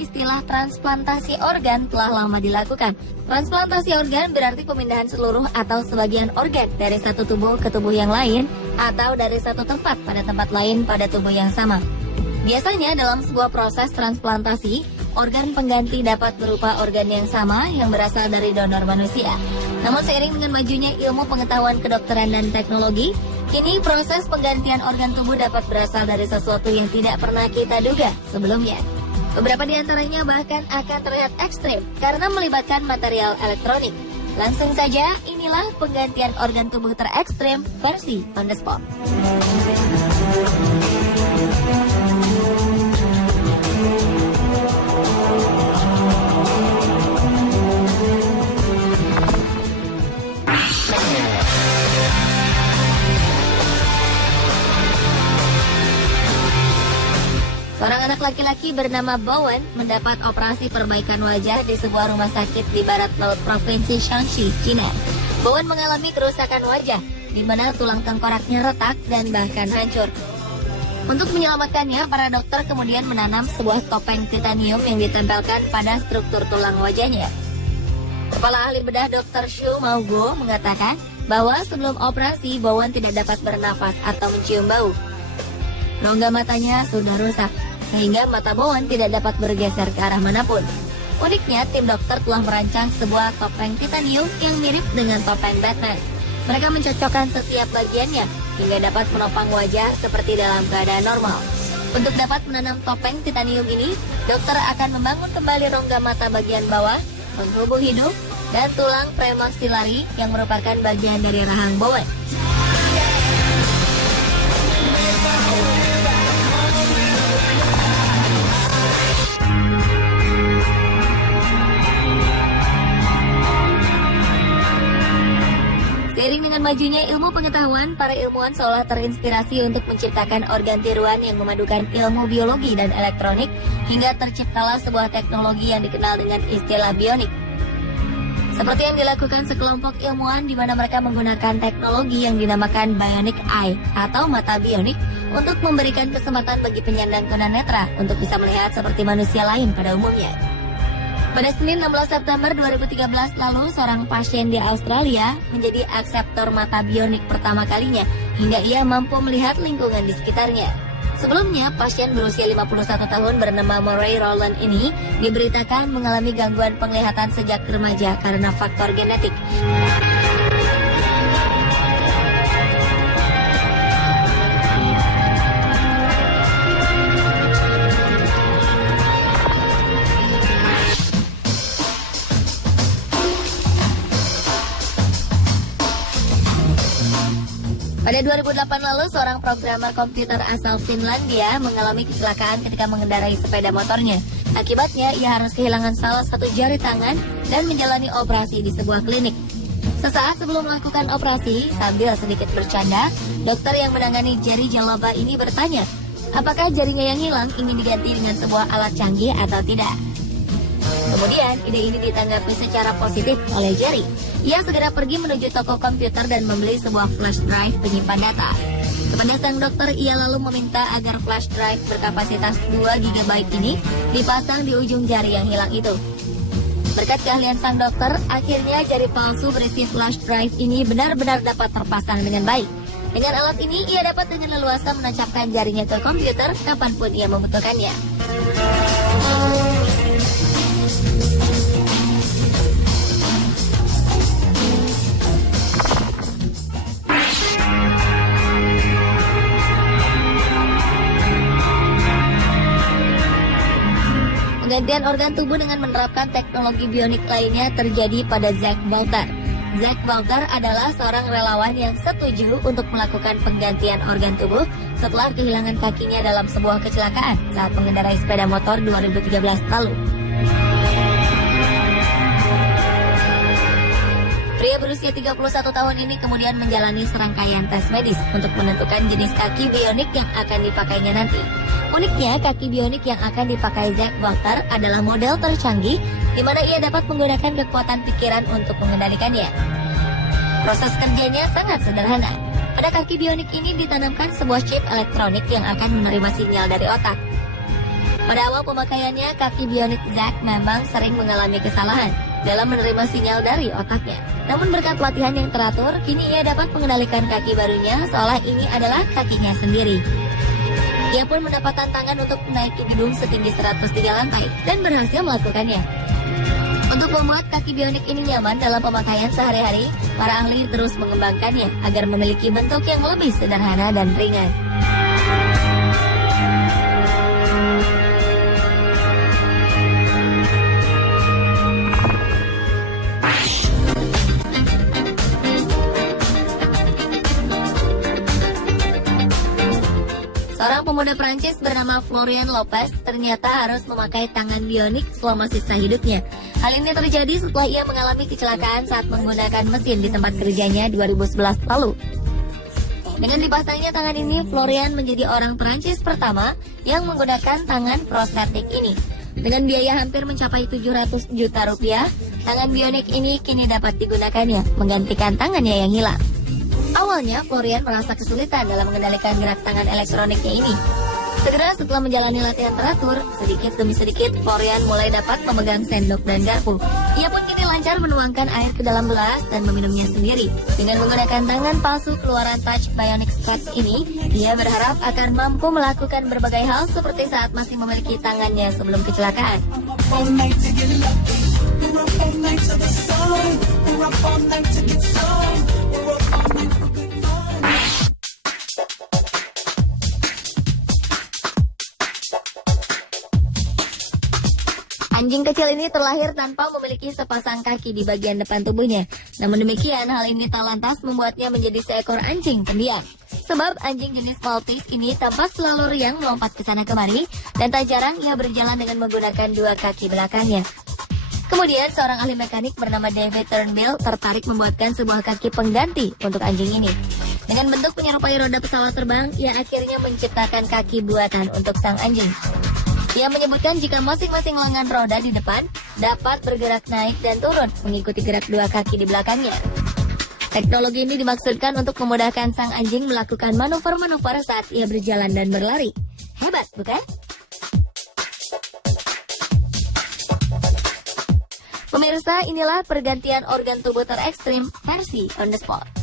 istilah transplantasi organ telah lama dilakukan. Transplantasi organ berarti pemindahan seluruh atau sebagian organ dari satu tubuh ke tubuh yang lain atau dari satu tempat pada tempat lain pada tubuh yang sama. Biasanya dalam sebuah proses transplantasi, organ pengganti dapat berupa organ yang sama yang berasal dari donor manusia. Namun seiring dengan majunya ilmu pengetahuan kedokteran dan teknologi, kini proses penggantian organ tubuh dapat berasal dari sesuatu yang tidak pernah kita duga sebelumnya. Beberapa di antaranya bahkan akan terlihat ekstrim karena melibatkan material elektronik. Langsung saja, inilah penggantian organ tubuh terekstrim versi on the spot. Seorang anak laki-laki bernama Bowen mendapat operasi perbaikan wajah di sebuah rumah sakit di barat laut provinsi Shanxi, China. Bowen mengalami kerusakan wajah, di mana tulang tengkoraknya retak dan bahkan hancur. Untuk menyelamatkannya, para dokter kemudian menanam sebuah topeng titanium yang ditempelkan pada struktur tulang wajahnya. Kepala ahli bedah Dr. Xu Maoguo mengatakan bahwa sebelum operasi, Bowen tidak dapat bernafas atau mencium bau. Rongga matanya sudah rusak, sehingga mata Bowen tidak dapat bergeser ke arah manapun. Uniknya, tim dokter telah merancang sebuah topeng titanium yang mirip dengan topeng Batman. Mereka mencocokkan setiap bagiannya hingga dapat menopang wajah seperti dalam keadaan normal. Untuk dapat menanam topeng titanium ini, dokter akan membangun kembali rongga mata bagian bawah, penghubung hidung, dan tulang premaksilari yang merupakan bagian dari rahang Bowen. Seiring dengan majunya ilmu pengetahuan, para ilmuwan seolah terinspirasi untuk menciptakan organ tiruan yang memadukan ilmu biologi dan elektronik hingga terciptalah sebuah teknologi yang dikenal dengan istilah bionik. Seperti yang dilakukan sekelompok ilmuwan di mana mereka menggunakan teknologi yang dinamakan bionic eye atau mata bionik untuk memberikan kesempatan bagi penyandang tunanetra untuk bisa melihat seperti manusia lain pada umumnya. Pada Senin 16 September 2013 lalu, seorang pasien di Australia menjadi akseptor mata bionik pertama kalinya hingga ia mampu melihat lingkungan di sekitarnya. Sebelumnya, pasien berusia 51 tahun bernama Murray Rowland ini diberitakan mengalami gangguan penglihatan sejak remaja karena faktor genetik. Pada 2008 lalu, seorang programmer komputer asal Finlandia mengalami kecelakaan ketika mengendarai sepeda motornya. Akibatnya, ia harus kehilangan salah satu jari tangan dan menjalani operasi di sebuah klinik. Sesaat sebelum melakukan operasi, sambil sedikit bercanda, dokter yang menangani Jerry Jalova ini bertanya, apakah jarinya yang hilang ingin diganti dengan sebuah alat canggih atau tidak. Kemudian, ide ini ditanggapi secara positif oleh Jerry. Ia segera pergi menuju toko komputer dan membeli sebuah flash drive penyimpan data. Kepada sang dokter, ia lalu meminta agar flash drive berkapasitas 2 GB ini dipasang di ujung jari yang hilang itu. Berkat keahlian sang dokter, akhirnya jari palsu berisi flash drive ini benar-benar dapat terpasang dengan baik. Dengan alat ini, ia dapat dengan leluasa menancapkan jarinya ke komputer kapanpun ia membutuhkannya. Penggantian organ tubuh dengan menerapkan teknologi bionik lainnya terjadi pada Zack Walter. Zack Walter adalah seorang relawan yang setuju untuk melakukan penggantian organ tubuh setelah kehilangan kakinya dalam sebuah kecelakaan saat mengendarai sepeda motor 2013 lalu. Pria berusia 31 tahun ini kemudian menjalani serangkaian tes medis untuk menentukan jenis kaki bionik yang akan dipakainya nanti. Uniknya, kaki bionik yang akan dipakai Zack Walter adalah model tercanggih di mana ia dapat menggunakan kekuatan pikiran untuk mengendalikannya. Proses kerjanya sangat sederhana. Pada kaki bionik ini ditanamkan sebuah chip elektronik yang akan menerima sinyal dari otak. Pada awal pemakaiannya, kaki bionik Zack memang sering mengalami kesalahan dalam menerima sinyal dari otaknya. Namun berkat latihan yang teratur, kini ia dapat mengendalikan kaki barunya seolah ini adalah kakinya sendiri. Ia pun mendapat tantangan untuk menaiki gedung setinggi 103 lantai dan berhasil melakukannya. Untuk membuat kaki bionik ini nyaman dalam pemakaian sehari-hari, para ahli terus mengembangkannya agar memiliki bentuk yang lebih sederhana dan ringan. Seorang pemuda Prancis bernama Florian Lopez ternyata harus memakai tangan bionik selama sisa hidupnya. Hal ini terjadi setelah ia mengalami kecelakaan saat menggunakan mesin di tempat kerjanya 2011 lalu. Dengan dipasangnya tangan ini, Florian menjadi orang Prancis pertama yang menggunakan tangan prostetik ini. Dengan biaya hampir mencapai 700 juta rupiah, tangan bionik ini kini dapat digunakannya, menggantikan tangannya yang hilang. Awalnya, Florian merasa kesulitan dalam mengendalikan gerak tangan elektroniknya ini. Segera setelah menjalani latihan teratur, sedikit demi sedikit, Florian mulai dapat memegang sendok dan garpu. Ia pun kini lancar menuangkan air ke dalam gelas dan meminumnya sendiri. Dengan menggunakan tangan palsu keluaran Touch Bionic Scratch ini, ia berharap akan mampu melakukan berbagai hal seperti saat masih memiliki tangannya sebelum kecelakaan. Anjing kecil ini terlahir tanpa memiliki sepasang kaki di bagian depan tubuhnya. Namun demikian, hal ini tak lantas membuatnya menjadi seekor anjing pendiam. Sebab anjing jenis Maltese ini tampak selalu riang melompat ke sana kemari, dan tak jarang ia berjalan dengan menggunakan dua kaki belakangnya. Kemudian, seorang ahli mekanik bernama David Turnbull tertarik membuatkan sebuah kaki pengganti untuk anjing ini. Dengan bentuk menyerupai roda pesawat terbang, ia akhirnya menciptakan kaki buatan untuk sang anjing. Ia menyebutkan jika masing-masing lengan roda di depan dapat bergerak naik dan turun mengikuti gerak dua kaki di belakangnya. Teknologi ini dimaksudkan untuk memudahkan sang anjing melakukan manuver-manuver saat ia berjalan dan berlari. Hebat, bukan? Pemirsa, inilah pergantian organ tubuh terekstrim versi On The Spot.